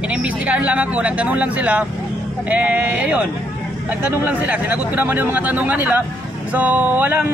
inimbestigahan lang ako, nagtanong lang sila. Ayun, nagtanong lang sila, sinagot ko naman yung mga tanungan nila. So walang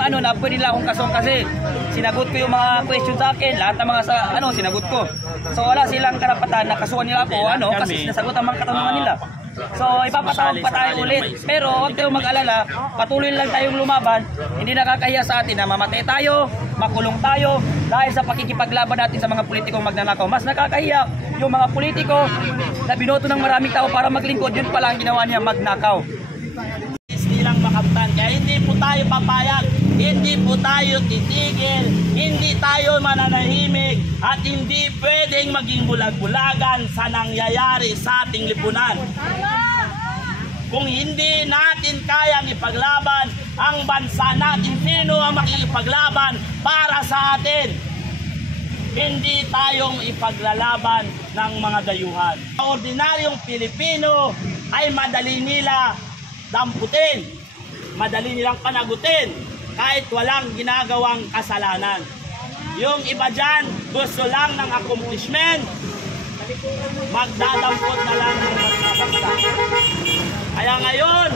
ano na pwede lang akong kasong kasi sinagot ko yung mga question sa akin, lahat ng mga sinagot ko. So wala silang karapatan na kasuhan nila ako kasi sinasagot ang mga katanungan nila. So ipapatawag pa tayo ulit. Pero huwag kayong mag-alala, patuloy lang tayong lumaban. Hindi nakakahiya sa atin na mamatay tayo, makulong tayo dahil sa pakikipaglaban natin sa mga politikong magnanakaw. Mas nakakahiya yung mga politiko na binoto ng maraming tao para maglingkod, yun pala ang ginawa niya, magnakaw. Nilang makamtan. Kaya hindi po tayo papayag, hindi po tayo titigil, hindi tayo mananahimik at hindi pwedeng maging bulag-bulagan sa nangyayari sa ating lipunan. Kung hindi natin kayang ipaglaban ang bansa natin, sino ang makikipaglaban para sa atin? Hindi tayong ipaglalaban ng mga dayuhan. Ang ordinaryong Pilipino ay madali nila damputin, madali nilang panagutin kahit walang ginagawang kasalanan. Yung iba dyan gusto lang ng accomplishment, magdadampot na lang ng basta-basta. Kaya ngayon,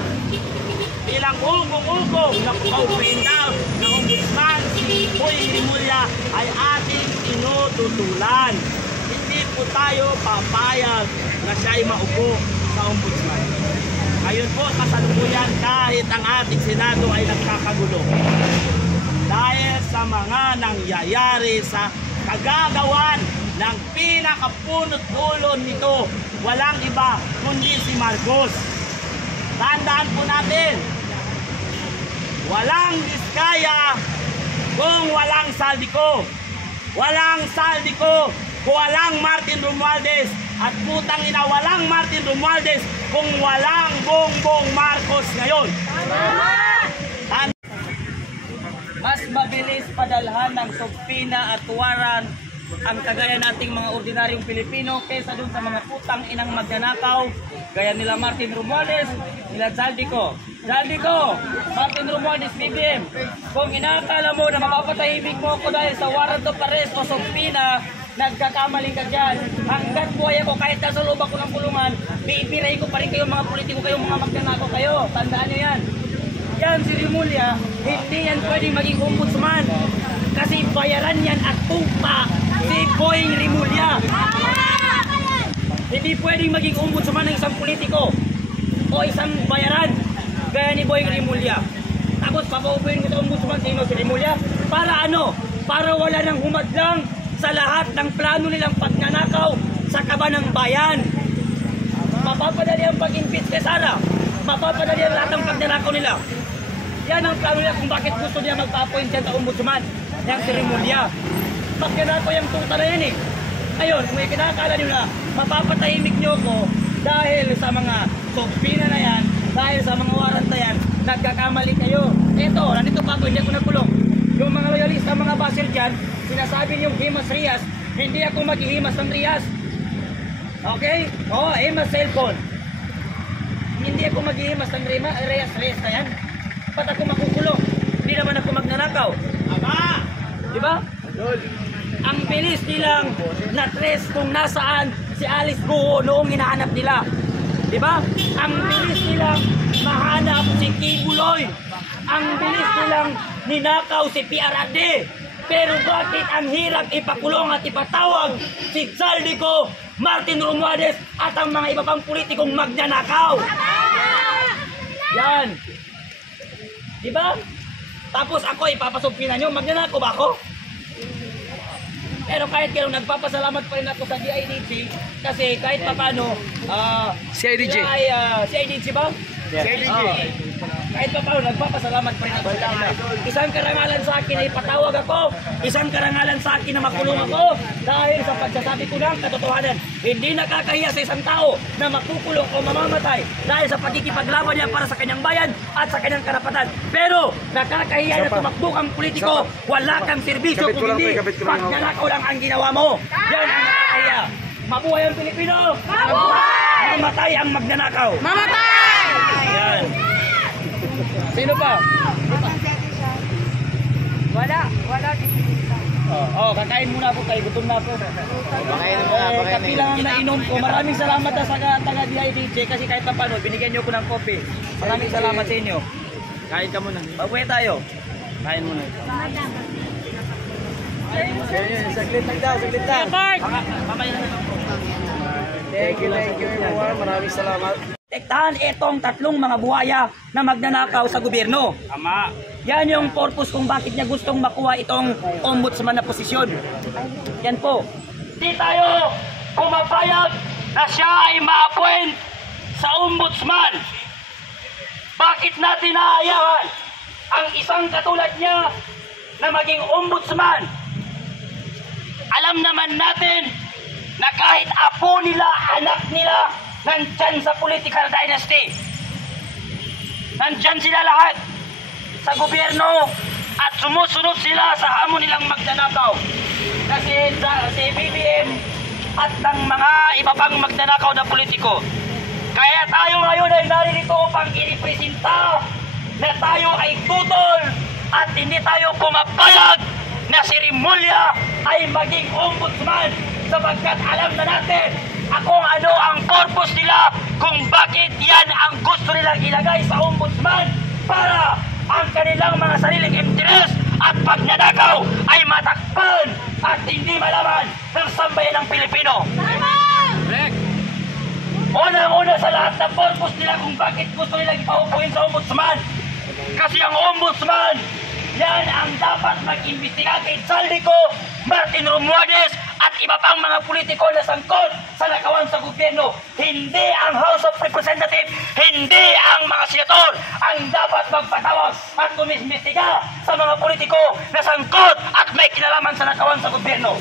bilang ugong-ugong na paupuin daw ng Ombudsman, si Boying Rimulya ay ating tinututulan. Hindi po tayo papayag na siya ay maupo sa Ombudsman. Ngayon po, kasalukuyan kahit ang ating Senado ay nagkakagulo. Dahil sa mga nangyayari sa kagagawan ng pinakapunot-ulo nito, walang iba kundi si Marcos. Tandaan po natin, walang Diskaya kung walang Saldico. Walang Saldico kung walang Martin Romualdez. At putang ina, walang Martin Romualdez kung walang Bongbong Marcos ngayon. Mas mabilis padalhan ng subpina at waran ang kagaya nating mga ordinaryong Pilipino kaysa dun sa mga putang inang magnanakaw gaya nila Martin Romualdez, nila Saldico. Saldico, Martin Romualdez, BBM, kung inaakala mo na mapapatahimik mo ako dahil sa warrant of arrest o subpina, nagkakamali ka dyan. Hanggat buhay ako, kahit nasa loob ako ng kulungan, biipiray ko pa rin kayo mga politiko, kayong mga magnanakaw kayo. Tandaan nyo yan. Yan si Rimulya, hindi yan pwedeng maging ombudsman. Kasi bayaran yan at tupa si Boying Rimulya. Hindi pwedeng maging ombudsman ng isang politiko o isang bayaran gaya ni Boying Rimulya. Tapos papaupuin ko sa ombudsman si Rimulya. Para ano? Para wala nang humadlang sa lahat ng plano nilang pagnanakaw sa kaban ng bayan. Mapapadali ang pag-impeach kay Sara. Mapapadali ang lahat ng pagnanakaw nila. Yan ang plano nila kung bakit gusto niya magpa-appoint dyan sa ombudsman. Yan si Rimulya. Pagnanakaw yung tuta na yan eh. Ngayon, kung ikinakala nyo na mapapatahimik nyo ko dahil sa mga subpina na yan, dahil sa mga warrant na yan, nagkakamali kayo. Eto, nandito pa ako, hindi ako nagkulong. Yung mga loyalista, mga basher dyan, sinasabi niyong Himas Rias, hindi ako maghihimas ng Rias. Okay? Oo, Himas cellphone. Hindi ako maghihimas ng Rias na yan. Ba't ako makukulong? Hindi naman ako magnanakaw. Aba! Diba? Ang bilis nilang na-trace kung nasaan si Alice Guo noong hinahanap nila. Diba? Ang bilis nilang mahanap si Kibuloy. Ang bilis nilang ninakaw si PRD. Pero bakit ang hirap ipakulong at ipatawag si Saldico, Martin Romualdez at ang mga iba pang politikong magnanakaw? Yan. Diba? Tapos ako ipapasubpinan nyo, magnanakaw ba ako? Pero kahit gano'n, nagpapasalamat pa rin ako sa DIDG kasi kahit papano CIDG. CIDG ba? Yeah. CIDG. Kahit papano, nagpapasalamat pa rin ako sa kanila. Isang karangalan sa akin na ipatawag ako, isang karangalan sa akin na makulong ako dahil sa pagsasabi ko ng katotohanan. Hindi nakakahiya sa isang tao na makukulong o mamamatay dahil sa pagkikipaglaban niya para sa kanyang bayan at sa kanyang karapatan. Pero nakakahiya na tumakbo kang politiko, wala kang serbisyo kung hindi pagnanakaw lang ang ginawa mo. Yan ang nakakahiya. Mabuhay ang Pilipino! Mabuhay! Mamatay ang magnanakaw! Mamatay! Yan. Sino pa? Wala dito. Kakain muna po kayo. Gutom na po. Pakain mo na, pakain Kapi lang ang nainom ko. Maraming salamat sa taga DIDJ kasi kahit pa paano, binigyan niyo ko ng kopi. Maraming salamat sa inyo. Kain ka muna. Babuhay tayo. Kain muna. Saglit lang daw, saglit lang. Mamaya na lang po. Thank you everyone. Maraming salamat. Tektahan itong tatlong mga buhaya na magnanakaw sa gobyerno. Tama. Yan yung purpose kung bakit niya gustong makuha itong ombudsman na posisyon. Yan po. Di tayo pumapayag na siya ay ma-appoint sa ombudsman. Bakit natin naayahan ang isang katulad niya na maging ombudsman? Alam naman natin na kahit apo nila, anak nila, nandyan sa political dynasty. Nandyan sila lahat sa gobyerno at sumusunod sila sa hamon nilang magnanakaw. Kasi si BBM at ng mga iba pang magnanakaw na politiko. Kaya tayo ngayon ay naririto upang inipresenta na tayo ay tutol at hindi tayo pumapayag na si Rimulya ay maging ombudsman sapagkat alam na natin kung ano ang purpose nila, kung bakit yan ang gusto nilang ilagay sa ombudsman para ang kanilang mga sariling interest at pagnanakaw ay matakpan at hindi malaman ng sambayan ng Pilipino. Unang-una sa lahat ng purpose nila kung bakit gusto nilang ipaupuin sa ombudsman. Kasi ang ombudsman, yan ang dapat mag-imbestiga kay Saldico, Martin Romualdez at iba pang mga politiko na sangkot sa nakawan sa gobyerno. Hindi ang House of Representatives, hindi ang mga senator ang dapat magpatawag at kumimbestiga sa mga politiko na sangkot at may kinalaman sa nakawan sa gobyerno.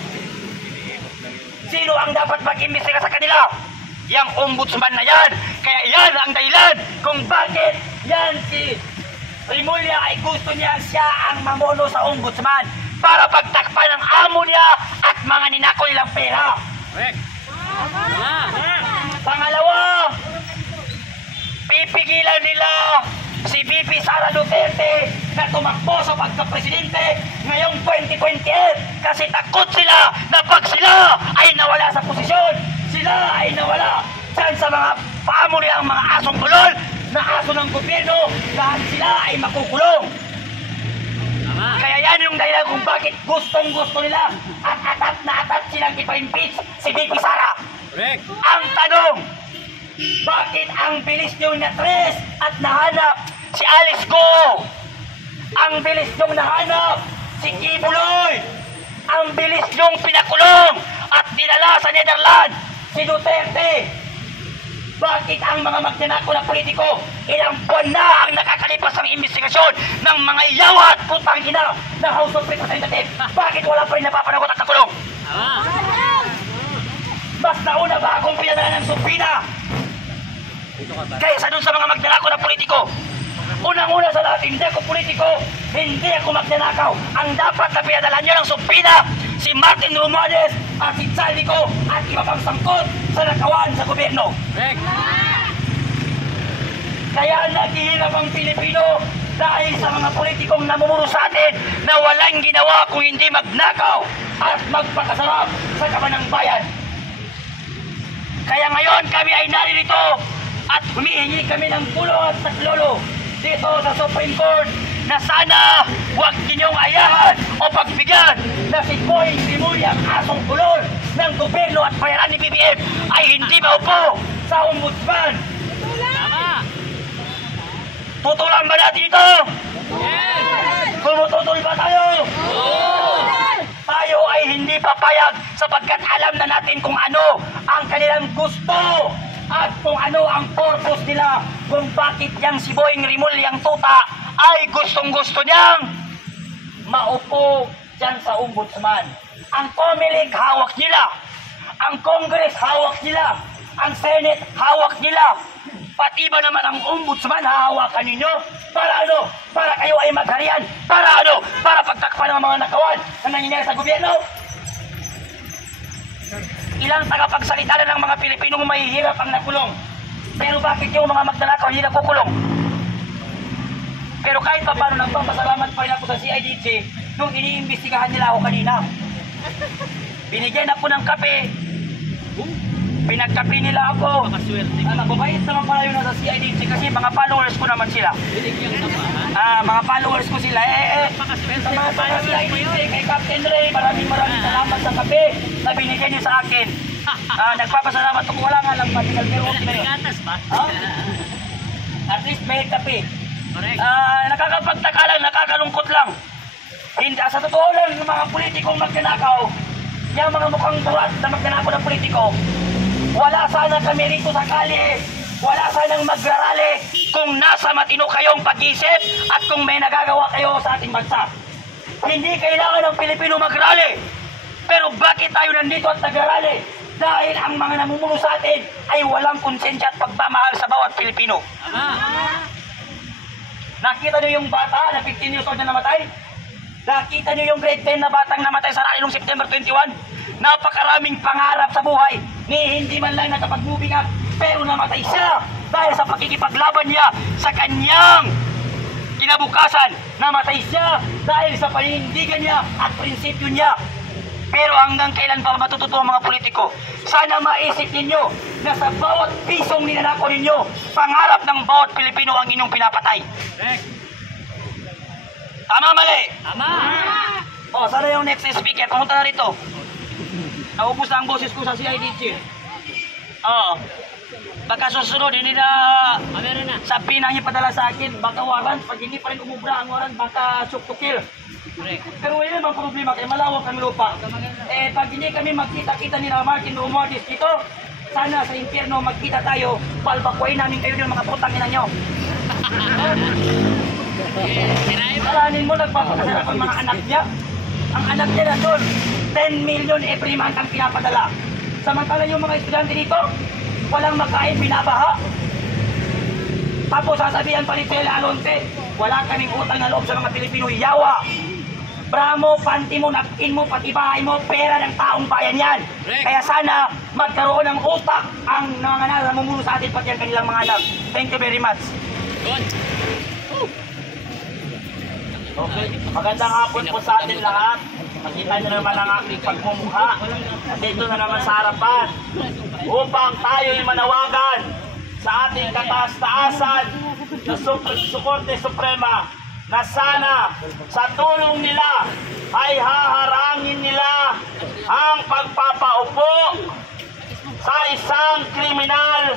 Sino ang dapat mag-imbestiga sa kanila? Yang ombudsman na yan. Kaya yan ang dahilan kung bakit yan si Rimulya ay gusto niya siya ang mamuno sa ombudsman para pagtakpan ng amo niya at mga ninako nilang pera. Pangalawa, pipigilan nila si VP Sara Duterte na tumakbo sa pagka-presidente ngayong 2028 kasi takot sila na pag sila ay nawala sa posisyon, sila ay nawala dyan sa mga paamo nilang mga asong kulol na aso ng gobyerno, lahat sila ay makukulong. Kaya yan yung dahilan kung bakit gustong-gusto nila at atat na atat silang ipa-impeach si VP Sara. Ang tanong, bakit ang bilis nyo na-trace at nahanap si Alice Go? Ang bilis nyong nahanap si Kibuloy? Ang bilis nyong pinakulong at dinala sa Netherlands si Duterte? Bakit ang mga magnanakaw na politiko ilang buwan na ang nakakalipas ng investigasyon ng mga iyawa at putang ina ng House of Representatives? Bakit wala pa rin napapanagot at nakulong? Mas nauna ba akong pinadala ng subpina kaysa dun sa mga magnanakaw na politiko? Unang-una sa lahat, hindi ako politiko, hindi ako magnanakaw. Ang dapat na pinadala nyo ng subpina si Martin Romualdez at si Saldico at iba pang sangkot sa nakawan sa gobyerno. Kaya naghihirap ang Pilipino dahil sa mga politikong namumuro sa atin na walang ginawa kung hindi magnakaw at magpakasarap sa kaban ng bayan. Kaya ngayon kami ay naririto at humihingi kami ng tulong at saklolo dito sa Supreme Court na sana huwag ninyong ayahan o pagbigyan na si Boy Rimulya ang asong kulol ng gobyerno at bayaran ni BBM ay hindi maupo sa ombudsman. Tutulan ba natin ito? Yes! Tumututol ba tayo? Yes! Tayo ay hindi papayag sapagkat alam na natin kung ano ang kanilang gusto at kung ano ang purpose nila kung bakit yang si Boying Rimulya ang tuta ay gustong-gusto niyang maupo dyan sa ombudsman. Ang Comelec hawak nila, ang Congress hawak nila, ang Senate hawak nila, pati ba naman ang ombudsman hahawakan ninyo? Para ano? Para kayo ay magharian? Para ano? Para pagtakpan ng mga nakawan na nangyayari sa gobyerno? Ilang tagapagsalita na ng mga Pilipinong mahihirap ang nakulong. Pero bakit yung mga magnanakaw hindi nakukulong? Pero kahit pa paano, nagpapasalamat pa rin ako sa CIDJ nung iniimbestigahan nila ako kanina. Binigyan ako ng kape. Pinagkape nila ako. Mababait naman pala yun sa CIDG kasi mga followers ko naman sila. Mga followers ko sila. Sa mga CIDG, kay Captain Ray, maraming salamat sa kape na binigyan niyo sa akin. Nagpapasalamat ako. Wala nga lang partical pero okay na yun. At least may kape. Nakakapagtaka lang, nakakalungkot lang. Hindi, sa totoo lang, yung mga politikong magnanakaw, yung mga mukhang burat na magnanakaw ng politiko, wala sana kami rito sa kalye, wala sanang magrarali kung nasa matino kayong pag-isip at kung may nagagawa kayo sa ating bansa. Hindi kailangan ng Pilipino magrali. Pero bakit tayo nandito at nagrarali? Dahil ang mga namumuno sa atin ay walang konsensya at pagmamahal sa bawat Pilipino. Nakita niyo yung bata na 15 years old na namatay? Nakita niyo yung grade 10 na batang namatay sa rally noong September 21? Napakaraming pangarap sa buhay ni hindi man lang nakapag-moving up pero namatay siya dahil sa pakikipaglaban niya sa kanyang kinabukasan. Namatay siya dahil sa panindigan niya at prinsipyo niya. Pero hanggang kailan pa matututo ang mga politiko? Sana maisip ninyo na sa bawat pisong ninanako ninyo, pangarap ng bawat Pilipino ang inyong pinapatay. Tama, mali? Tama! O, sana yung next speaker. Pumunta na rito. Naubos na ang boses ko sa CIDG. Oo. Baka susunod, hindi na sabihin na niya padala sa akin. Baka warrant, pag hindi pa rin umubra ang warrant, baka shoot to kill. Pero wala namang problema, kaya malawak ang lupa. Pag hindi kami magkita-kita ni Martin Romualdez dito, sana sa impyerno magkita tayo, palbakwain namin kayo ng mga putang ina nyo. Alanin mo, nagpapakasarap ang mga anak niya. Ang anak niya na doon, 10 million every month ang pinapadala. Samantala yung mga estudyante dito, walang makain, binabaha. Tapos sasabihan pa ni Tela Alonte, wala kaming utang na loob sa mga Pilipino, yawa. Bramo, panty mo, napkin mo, pati bahay mo, pera ng taong bayan yan. Kaya sana magkaroon ng utak ang mga namumuno sa atin pati ang kanilang mga anak. Thank you very much. Okay, magandang hapon po sa atin lahat. Makita nyo naman ang aking pagmumukha. At dito na naman sa harapan upang tayo'y manawagan sa ating kataas-taasan na Korte Suprema na sana sa tulong nila ay haharangin nila ang pagpapaupo sa isang kriminal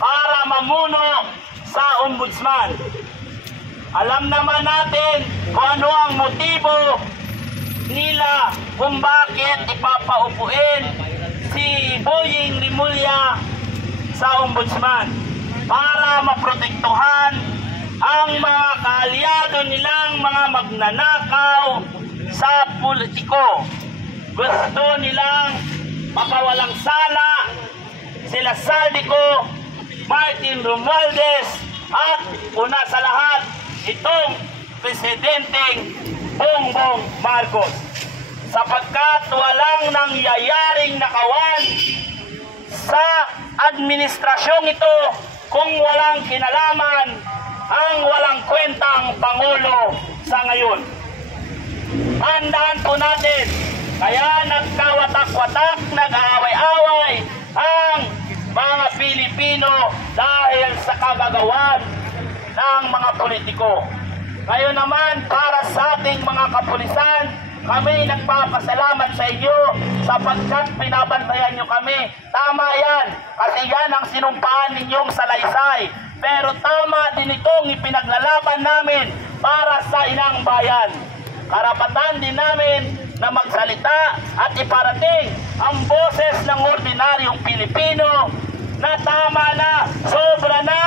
para mamuno sa ombudsman. Alam naman natin kung ano ang motibo nila kung bakit ipapaupuin si Boying Rimulya sa ombudsman para maprotektuhan ang mga kaalyado nilang mga magnanakaw sa politiko. Gusto nilang mapawalang sala sila Saldico, Martin Romualdez at una sa lahat itong Presidenteng Bongbong Marcos, sapagkat walang nangyayaring nakawan sa administrasyong ito kung walang kinalaman ang walang kwentang Pangulo sa ngayon. Tandaan po natin, kaya nagkawatak-watak, nag-aaway-away ang mga Pilipino dahil sa kagagawan ng mga politiko. Ngayon naman, para sa ating mga kapulisan, kami nagpapasalamat sa inyo sapagkat pinabantayan nyo kami. Tama yan, kasi yan ang sinumpaan ninyong salaysay. Pero tama din itong ipinaglalaban namin para sa inang bayan. Karapatan din namin na magsalita at iparating ang boses ng ordinaryong Pilipino na tama na, sobra na.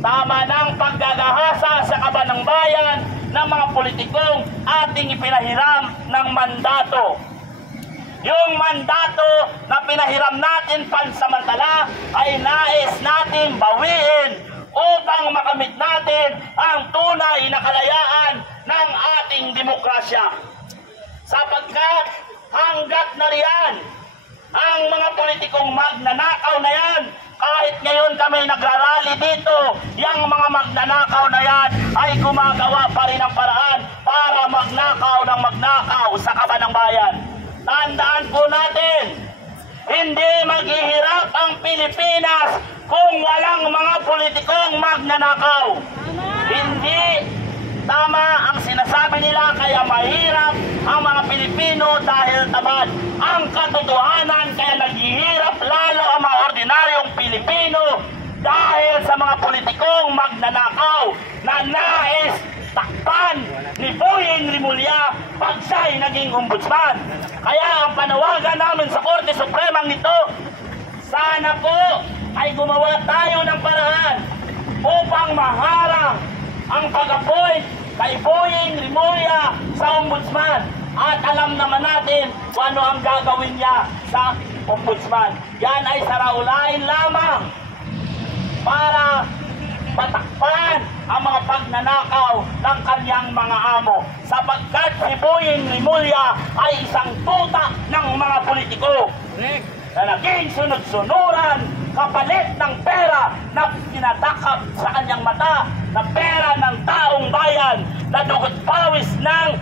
Tama ng paggagahasa sa kaban ng bayan ng mga politikong ating ipinahiram ng mandato. Yung mandato na pinahiram natin pansamantala ay nais natin bawiin upang makamit natin ang tunay na kalayaan ng ating demokrasya. Sapagkat hanggat nariyan ang mga politikong magnanakaw na yan, kahit ngayon kami nagrarally dito, yung mga magnanakaw na yan ay gumagawa pa rin ang paraan para magnakaw ng magnakaw sa kaban ng bayan. po natin, hindi maghihirap ang Pilipinas kung walang mga politikong magnanakaw. Hindi tama ang sinasabi nila kaya mahirap ang mga Pilipino dahil tamad. Ang katotohanan kaya naghihirap lalo ang mga ordinaryong Pilipino dahil sa mga politikong magnanakaw na nais takpan ni Boyeng Rimulya pag siya'y naging ombudsman. Kaya ang panawagan namin sa Korte Supremang nito, sana po ay gumawa tayo ng paraan upang maharang ang pag-appoint kay Boyeng Rimulya sa ombudsman. At alam naman natin kung ano ang gagawin niya sa ombudsman. Yan ay saraulain lamang para patakpan ang mga pagnanakaw ng kanyang mga amo. Sapagkat si Boyeng Rimulya ay isang tuta ng mga politiko na naging sunod-sunuran kapalit ng pera na tinatakap sa kanyang mata, na pera ng taong bayan, na dugot pawis ng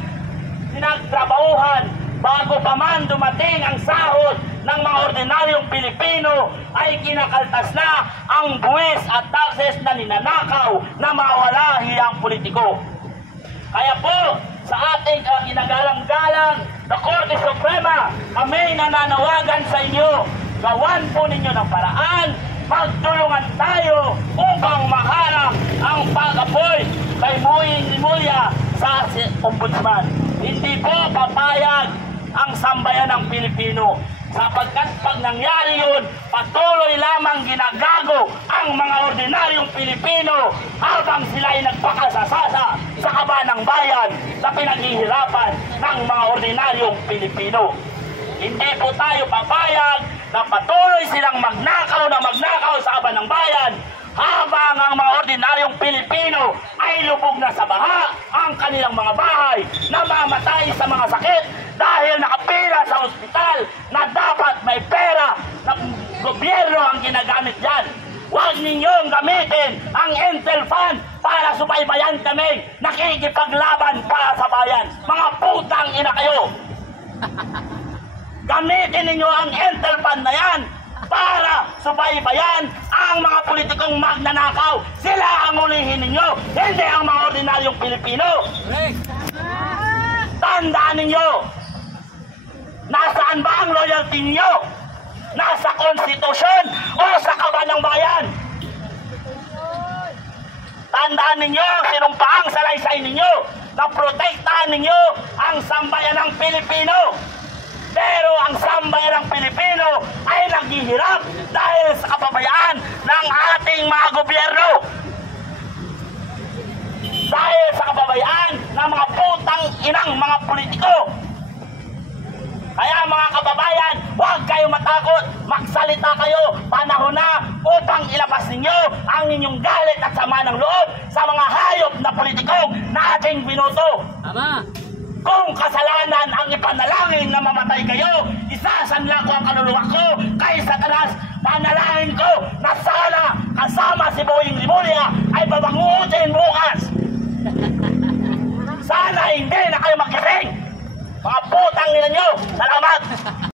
pinagtrabahuhan bago pa man dumating ang sahod ng mga ordinaryong Pilipino ay kinakaltas na ang buwis at taxes na ninanakaw na mga wala hiyang politiko. Kaya po, sa ating ginagalang-galang na Korte Suprema, kami nananawagan sa inyo, gawan po ninyo ng paraan, magtulungan tayo upang maharang ang pag-appoint kay Boyeng Rimulya sa ombudsman. Hindi po papayag ang sambayan ng Pilipino, sapagkat pag nangyari yun, patuloy lamang ginagago ang mga ordinaryong Pilipino habang sila ay nagpakasasasa sa kaba ng bayan sa pinaghihirapan ng mga ordinaryong Pilipino. Hindi po tayo papayag na patuloy silang magnakaw sa kaba ng bayan habang ang mga ordinaryong Pilipino ay lubog na sa baha ang kanilang mga bahay, namamatay sa mga sakit dahil nakapila sa ospital na dapat may pera na gobyerno ang ginagamit dyan. Huwag ninyong gamitin ang Intel Fund para subaybayan kami nakikipaglaban para sa bayan. Mga putang ina kayo! Gamitin ninyo ang Intel Fund na yan para subaybayan ang mga politikong magnanakaw. Sila ang ulihin ninyo, hindi ang mga ordinaryong Pilipino. Tandaan ninyo, nasaan ba ang loyalty ninyo? Nasa konstitusyon o sa kaba ng bayan? Tandaan ninyo, sinumpaang salaysay ninyo na protektahan ninyo ang sambayan ng Pilipino. Pero ang sambayan ng Pilipino ay naghihirap dahil sa kapabayaan ng ating mga gobyerno. Dahil sa kapabayaan ng mga putang inang mga politiko. Kaya mga kababayan, huwag kayo matakot, magsalita kayo, panahon na upang ilabas ninyo ang inyong galit at sama ng loob sa mga hayop na politikong na ating binoto. Tama. Kung kasalanan ang ipanalangin na mamatay kayo, isasanla ko ang kaluluwa ko kay Satanas. Panalangin ko na sana kasama si Boyeng Rimulya ay babangutin bukas. Sana hindi na kayo magising. Mga putang nila nyo. Salamat.